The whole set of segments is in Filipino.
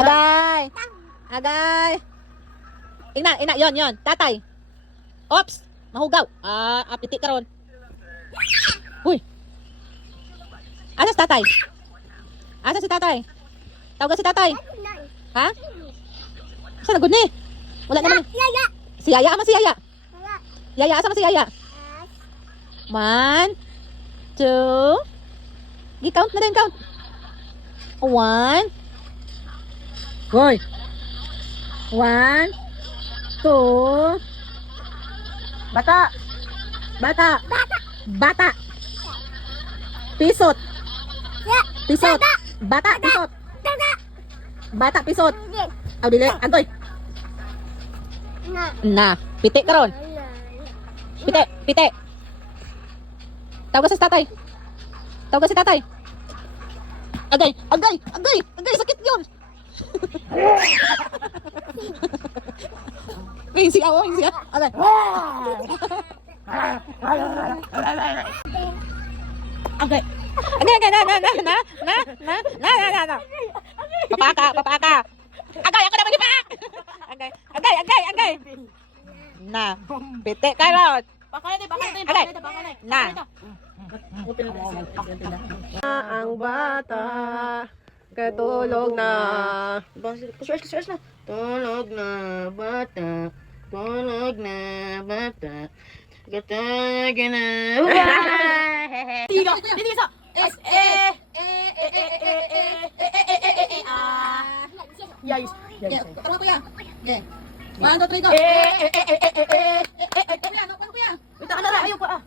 Agay! Agay! Ina, yon. Tatay. Ops! Mahugaw. Apiti ka ron. Uy! Asa si tatay? Asa si tatay? Tawag si tatay. Ha? Saan na good ni? Wala naman. Yaya. Si Yaya, ama si Yaya. Yaya, asa si Yaya? 1, 2. Gi-count na din, count. 1. Hoy. 1, 2. Bata. Pisot. Pisot. Bata, pisot. Bata, pisot. Aw, dili. Antoy. Na. Piti ka ron. Piti. Tawag sa tatay. Agay. Sakit yun. Yung siya. Agay. Agay. Na. Papaka. Agay, ako naman ipa. Agay. Na. Piti ka ron. Agay. Na. Ang bata katulog na. Search na. Tulog na bata. Gatag na. Tiga. Dito sa. Yes. Tara kuya. 1, 2, 3 go. Kuya. Wait ka na ra. Ayaw pa.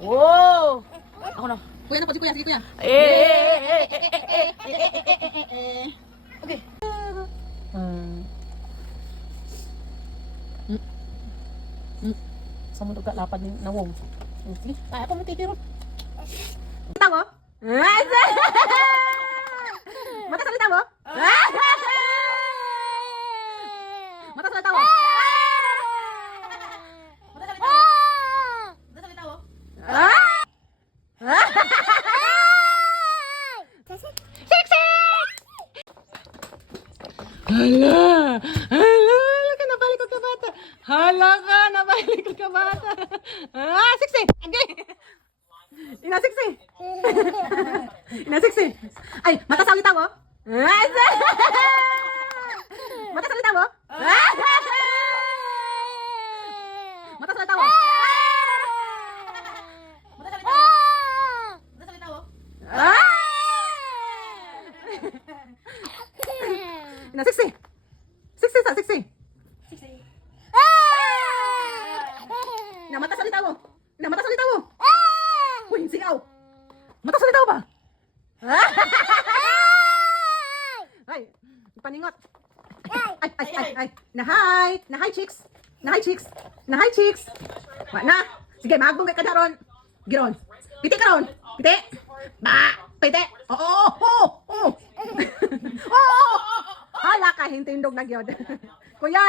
Wow. Ako na. Kuya na po si kuya. Sige kuya. Okay. Sa mundo ka lapad ni nawong. Sige, kaya pa mo titiro. Salita mo? Mata salita mo? Mata salita mo? Hala ka, nabalikot ka bata. Siksi! Agay! Siksi! Ay, mata salita mo? Mata salita mo? Mata salita mo? Siksi! Mata salita mo? Uy, sigaw! Mata salita mo ba? Ay, paningot. Ay. Na-hi chicks. Wa na. Sige, magbungay ka daron. Giron. Piti ka ron. Piti. Piti. Oo. Hala ka, hintindog na gyud. Kuya.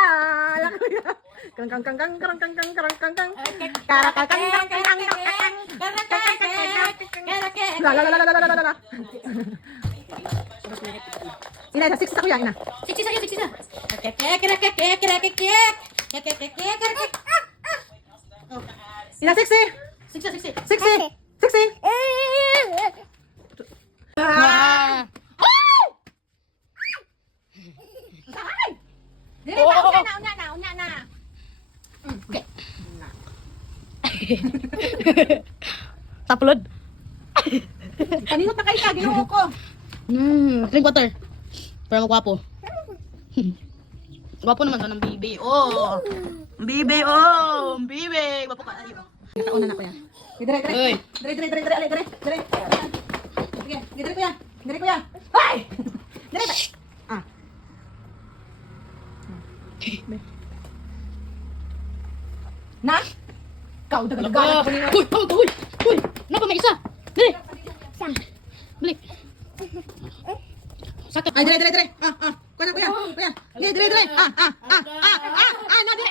Ina, sa 6 sa kuya, ina. 6 sa. Ina, 6. 6. Dili na, unya na. Okay. Taplod. Kaningot na kayo ka, ginoo ko. Drink water. Para magwapo. Gwapo naman sa ng bibi. Bibi. Gwapo ka. Taon na kuya. Dire. Sige, dire kuya. Ay! Dire. Na? Kau dagal-dagal. Uy! Napa may isa? Dali! Balik! Sakto! Ay, dire. Kuya. Dire. Na, dire.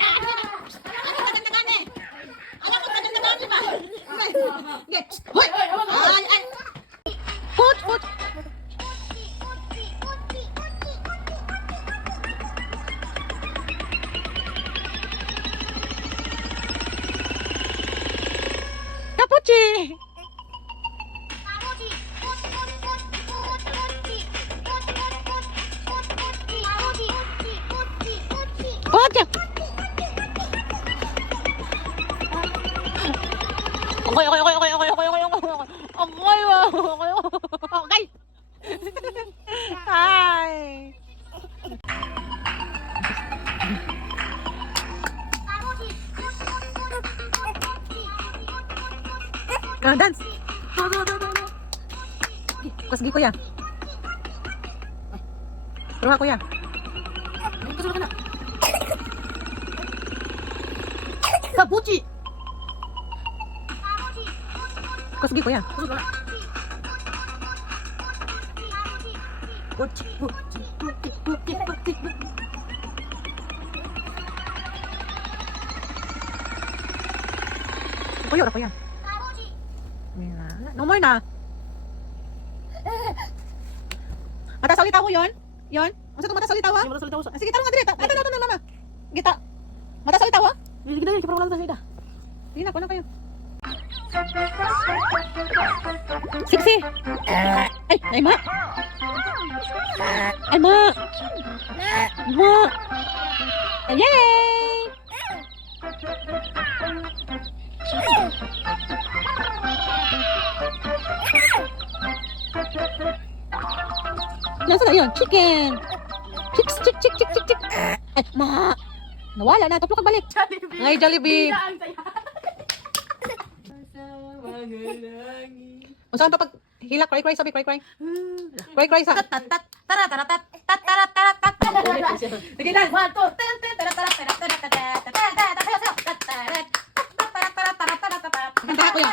Ano ko kaganda-gani ba? Okay. Hoy! Ay. Put. Dance. Kas gi kuya. Ruha kuya. Kasunod ka na. Kabuchi. Kas gi kuya. Kasunod ka na. Buchi, buchi, buchi, buchi, buchi, buchi. Kuya ra kuya. No more na. Mata sa ulitaw yon? Yon? Unsa to mata sa ulitaw? Hindi mo na salita ko sa... Sige, tarong nga dire. Tato na mama. Gita. Mata sa ulitaw? Hindi na yun, kaya wala sa salita. Sige na, kuno kayo. Siksi. Ay, ma. Ay, ma. Ma. Yay! Nasa na yun? Chicken. Chicks, chick, chick, chick, chick, chick. Ay, ma. Nawala na. Tuplok balik. Jollibee. Ay, Jollibee. Hindi na ang saya. O saan pa pag hila? Cry, cry, sabi, cry, cry. Cry, cry, sa. Sige na. One, two, Kantahan kuya.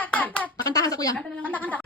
Makantahan sa kuya. Kanta, kanta.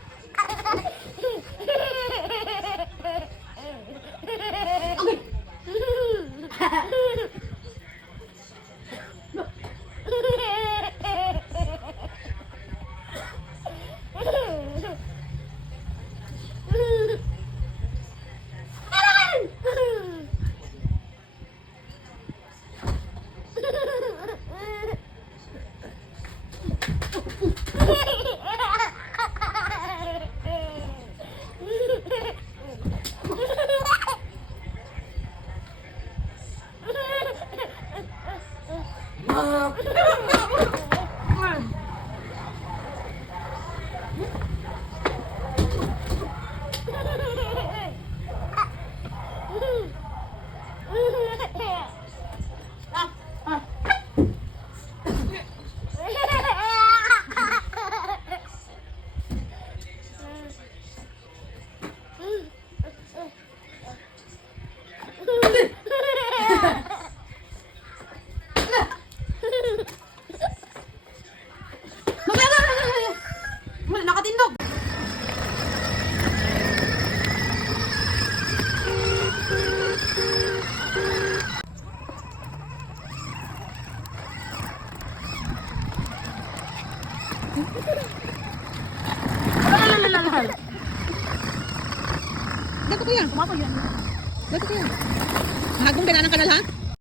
Nakatindog. Dato kuya. Tumato yan. Dato kuya. Hagong gananang kanal ha?